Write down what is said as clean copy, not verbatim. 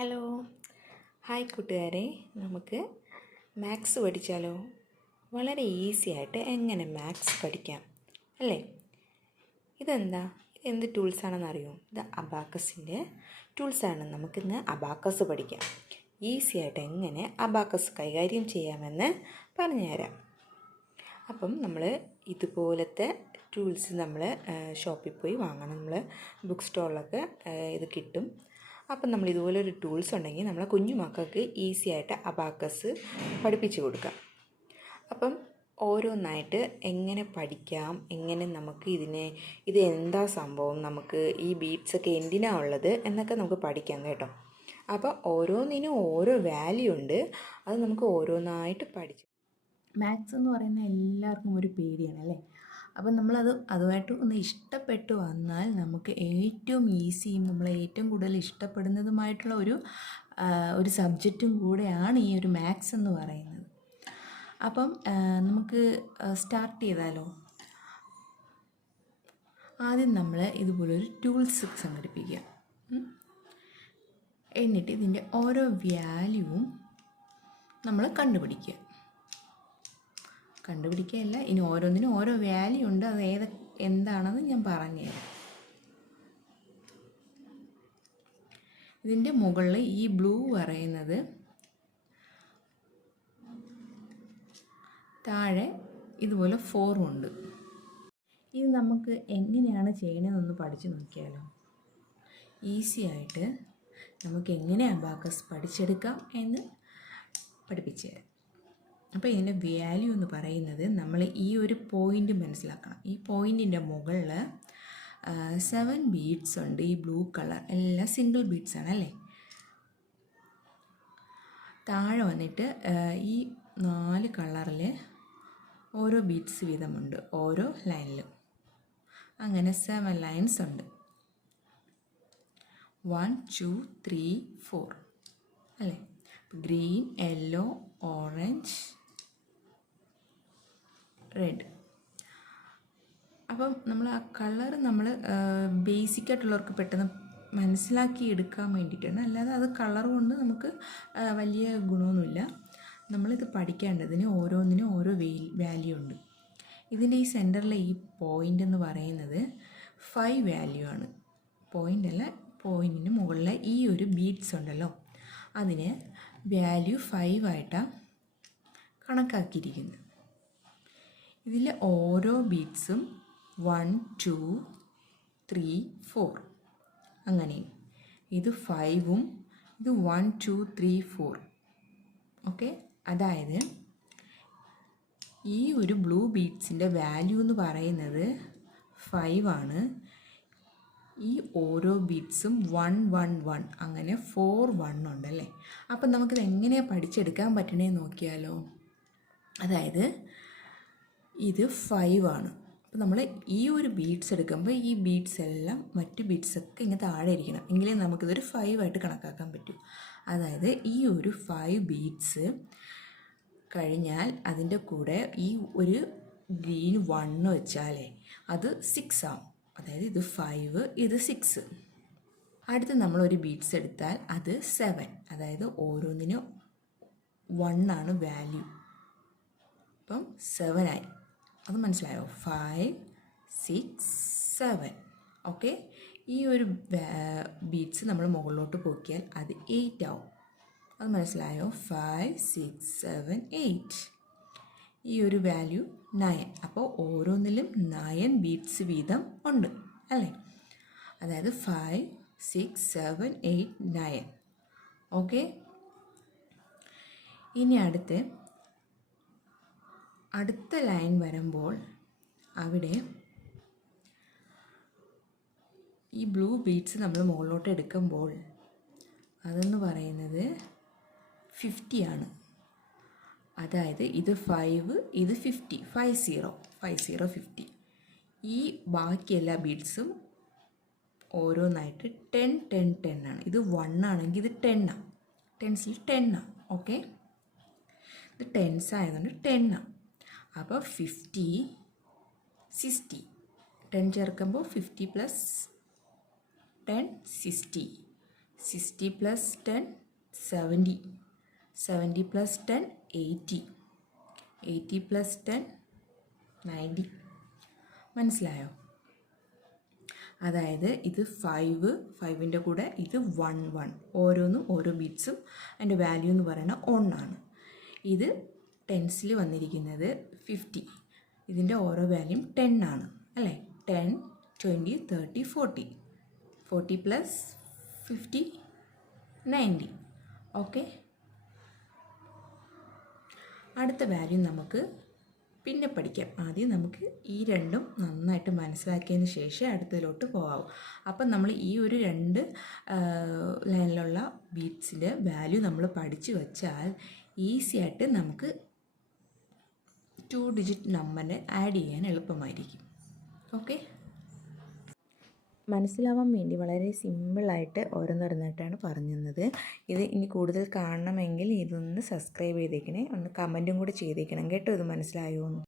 Hello hi കൂട്ടുകാരെ, നമുക്ക് maths പഠിച്ചാലോ? വളരെ ഈസി ആയിട്ട് എങ്ങനെ മാത്സ് പഠിക്കാം അല്ലേ? ഇതെന്ത് ടൂൾസാണെന്ന് അറിയോ? ഇത് അബാക്കസിൻ്റെ ടൂൾസാണ്. നമുക്കിന്ന് അബാക്കസ് പഠിക്കാം. ഈസി ആയിട്ട് എങ്ങനെ അബാക്കസ് കൈകാര്യം ചെയ്യാമെന്ന് പറഞ്ഞുതരാം. അപ്പം നമ്മൾ ഇതുപോലത്തെ ടൂൾസ് നമ്മൾ ഷോപ്പിൽ പോയി വാങ്ങണം. നമ്മൾ ബുക്ക് സ്റ്റോളിലൊക്കെ ഇത് കിട്ടും. അപ്പം നമ്മൾ ഇതുപോലൊരു ടൂൾസ് ഉണ്ടെങ്കിൽ നമ്മളെ കുഞ്ഞു മക്കൾക്ക് ഈസി ആയിട്ട് അബാക്കസ് പഠിപ്പിച്ചു കൊടുക്കാം. അപ്പം ഓരോന്നായിട്ട് എങ്ങനെ പഠിക്കാം, എങ്ങനെ നമുക്ക് ഇത് എന്താ സംഭവം, നമുക്ക് ഈ ബീറ്റ്സൊക്കെ എന്തിനാണ് ഉള്ളത് എന്നൊക്കെ നമുക്ക് പഠിക്കാം കേട്ടോ. അപ്പോൾ ഓരോന്നിനും ഓരോ വാല്യൂ ഉണ്ട്. അത് നമുക്ക് ഓരോന്നായിട്ട് പഠിച്ചു. മാത്സ് എന്ന് പറയുന്നത് എല്ലാവർക്കും ഒരു പേടിയാണ് അല്ലേ? അപ്പം അതുമായിട്ട് ഒന്ന് ഇഷ്ടപ്പെട്ടു വന്നാൽ നമുക്ക് ഏറ്റവും ഈസിയും നമ്മൾ ഏറ്റവും കൂടുതൽ ഇഷ്ടപ്പെടുന്നതുമായിട്ടുള്ള ഒരു സബ്ജക്റ്റും കൂടെയാണ് ഈ ഒരു മാത്സ് എന്ന് പറയുന്നത്. അപ്പം നമുക്ക് സ്റ്റാർട്ട് ചെയ്താലോ? ആദ്യം നമ്മൾ ഇതുപോലൊരു ടൂൾസ് സംഘടിപ്പിക്കുക. എന്നിട്ട് ഇതിൻ്റെ ഓരോ വാല്യൂവും നമ്മൾ കണ്ടുപിടിക്കുകയല്ല, ഇനി ഓരോന്നിനും ഓരോ വാല്യൂ ഉണ്ട്. അത് എന്താണെന്ന് ഞാൻ പറഞ്ഞുതരാം. ഇതിൻ്റെ മുകളിൽ ഈ ബ്ലൂ പറയുന്നത്, താഴെ ഇതുപോലെ 4 ഉണ്ട്. ഇത് നമുക്ക് എങ്ങനെയാണ് ചെയ്യണമെന്നൊന്ന് പഠിച്ചു നോക്കിയാലോ? ഈസി ആയിട്ട് നമുക്ക് എങ്ങനെ അബാക്കസ് പഠിച്ചെടുക്കാം എന്ന് പഠിപ്പിച്ചു തരാം. അപ്പോൾ ഇതിൻ്റെ വാല്യൂ എന്ന് പറയുന്നത്, നമ്മൾ ഈ ഒരു പോയിൻ്റ് മനസ്സിലാക്കണം. ഈ പോയിൻറ്റിൻ്റെ മുകളിൽ 7 ബീഡ്സ് ഉണ്ട്. ഈ ബ്ലൂ കളർ എല്ലാം സിംഗിൾ ബീഡ്സ് ആണ് അല്ലേ? താഴെ വന്നിട്ട് ഈ 4 കളറിൽ ഓരോ ബീഡ്സ് വീതമുണ്ട് ഓരോ ലൈനിലും. അങ്ങനെ 7 ലൈൻസ് ഉണ്ട്. 1 2 3 4 അല്ലേ? Green, yellow, orange, red. അപ്പം നമ്മൾ ആ കളർ ബേസിക്കായിട്ടുള്ളവർക്ക് പെട്ടെന്ന് മനസ്സിലാക്കി എടുക്കാൻ വേണ്ടിയിട്ടാണ്. അല്ലാതെ അത് കളർ കൊണ്ട് നമുക്ക് വലിയ ഗുണമൊന്നുമില്ല. നമ്മളിത് പഠിക്കേണ്ടതിന് ഓരോന്നിനും ഓരോ വാല്യൂ ഉണ്ട്. ഇതിൻ്റെ ഈ സെൻറ്ററിലെ ഈ പോയിൻ്റ് എന്ന് പറയുന്നത് 5 വാല്യൂ ആണ്. പോയിൻ്റല്ല, പോയിൻറ്റിന് മുകളിലെ ഈ ഒരു ബീഡ്സ് ഉണ്ടല്ലോ, അതിന് വാല്യൂ 5 ആയിട്ടാണ് കണക്കാക്കിയിരിക്കുന്നത്. ഇതിൽ ഓരോ ബീഡ്സും 1 2 3 4 അങ്ങനെ. ഇത് 5ഉം ഇത് 1 2 3 4. ഓക്കെ, അതായത് ഈ ഒരു ബ്ലൂ ബീഡ്സിൻ്റെ വാല്യൂ എന്ന് പറയുന്നത് 5 ആണ്. ഈ ഓരോ ബീഡ്സും 1 1 1 അങ്ങനെ 4 1 ഉണ്ടല്ലേ? അപ്പം നമുക്കിത് എങ്ങനെയാണ് പഠിച്ചെടുക്കാൻ പറ്റണേന്ന് നോക്കിയാലോ? അതായത് ഇത് 5 ആണ്. അപ്പോൾ നമ്മൾ ഈ ഒരു ബീഡ്സ് എടുക്കുമ്പോൾ ഈ ബീഡ്സ് എല്ലാം മറ്റ് ബീഡ്സൊക്കെ ഇങ്ങനെ താഴെ ഇരിക്കണം, എങ്കിലേ നമുക്കിതൊരു 5 ആയിട്ട് കണക്കാക്കാൻ പറ്റൂ. അതായത് ഈ ഒരു 5 ബീഡ്സ് കഴിഞ്ഞാൽ അതിൻ്റെ കൂടെ ഈ ഒരു ഗ്രീൻ 1 വെച്ചാലേ അത് 6 ആവും. അതായത് ഇത് 5, ഇത് 6. അടുത്ത് നമ്മളൊരു ബീഡ്സ് എടുത്താൽ അത് 7. അതായത് ഓരോന്നിനും 1 ആണ് വാല്യൂ. അപ്പം 7 ആയി. അത് മനസ്സിലായോ? 5 6 7. ഓക്കെ, ഈ ഒരു ബീഡ്സ് നമ്മൾ മുകളിലോട്ട് പോക്കിയാൽ അത് 8 ആവും. അത് മനസ്സിലായോ? 5 6 7 8. ഈ ഒരു വാല്യൂ 9. അപ്പോൾ ഓരോന്നിലും 9 ബീഡ്സ് വീതം ഉണ്ട് അല്ലേ? അതായത് 5 6 7 8 9. ഓക്കെ, ഇനി അടുത്ത ലൈൻ വരുമ്പോൾ അവിടെ ഈ ബ്ലൂ ബീഡ്സ് നമ്മൾ മുകളിലോട്ട് എടുക്കുമ്പോൾ അതെന്ന് പറയുന്നത് 50 ആണ്. അതായത് ഇത് 5, ഇത് 50 50. ഈ ബാക്കി എല്ലാ ബീഡ്സും ഓരോന്നായിട്ട് 10 10 10 ആണ്. ഇത് 1 ആണെങ്കിൽ ഇത് 10 ആണ്. ടെൻസിൽ 10 ആണ്. ഓക്കെ, ഇത് ടെൻസ് ആയതുകൊണ്ട് 10 ആണ്. അപ്പോൾ 50 60. 10 ചേർക്കുമ്പോൾ 50 + 10 60. 60 plus 10 70, 70 plus 10 80, 80 plus 10 90. മനസ്സിലായോ? അതായത് ഇത് 5ൻ്റെ കൂടെ ഇത് 1 ഓരോന്നും ഓരോ ബീറ്റ്സും അതിൻ്റെ വാല്യൂ എന്ന് പറയുന്നത് 1 ആണ്. ഇത് ടെൻസിൽ വന്നിരിക്കുന്നത് 50, ഇതിൻ്റെ ഓരോ വാല്യൂം 10 ആണ് അല്ലേ? 10, 20, 30, 40, 40 പ്ലസ് 50 90. ഓക്കെ, അടുത്ത വാല്യൂ നമുക്ക് പിന്നെ പഠിക്കാം. ആദ്യം നമുക്ക് ഈ രണ്ടും നന്നായിട്ട് മനസ്സിലാക്കിയതിന് ശേഷം അടുത്തതിലോട്ട് പോകാവൂ. അപ്പം നമ്മൾ ഈ ഒരു 2 ലൈനിലുള്ള ബീറ്റ്സിൽ വാല്യൂ നമ്മൾ പഠിച്ചു വച്ചാൽ ഈസി ആയിട്ട് നമുക്ക് 2 ഡിജിറ്റ് നമ്പറിനെ ആഡ് ചെയ്യാൻ എളുപ്പമായിരിക്കും. ഓക്കെ, മനസ്സിലാവാൻ വേണ്ടി വളരെ സിമ്പിളായിട്ട് ഓരോന്നോരോന്നായിട്ടാണ് പറഞ്ഞു തന്നത്. ഇത് ഇനി കൂടുതൽ കാണണമെങ്കിൽ ഇതൊന്ന് സബ്സ്ക്രൈബ് ചെയ്തേക്കണേ, ഒന്ന് കമൻറ്റും കൂടെ ചെയ്തേക്കണം കേട്ടോ, ഇത് മനസ്സിലായോ എന്ന്.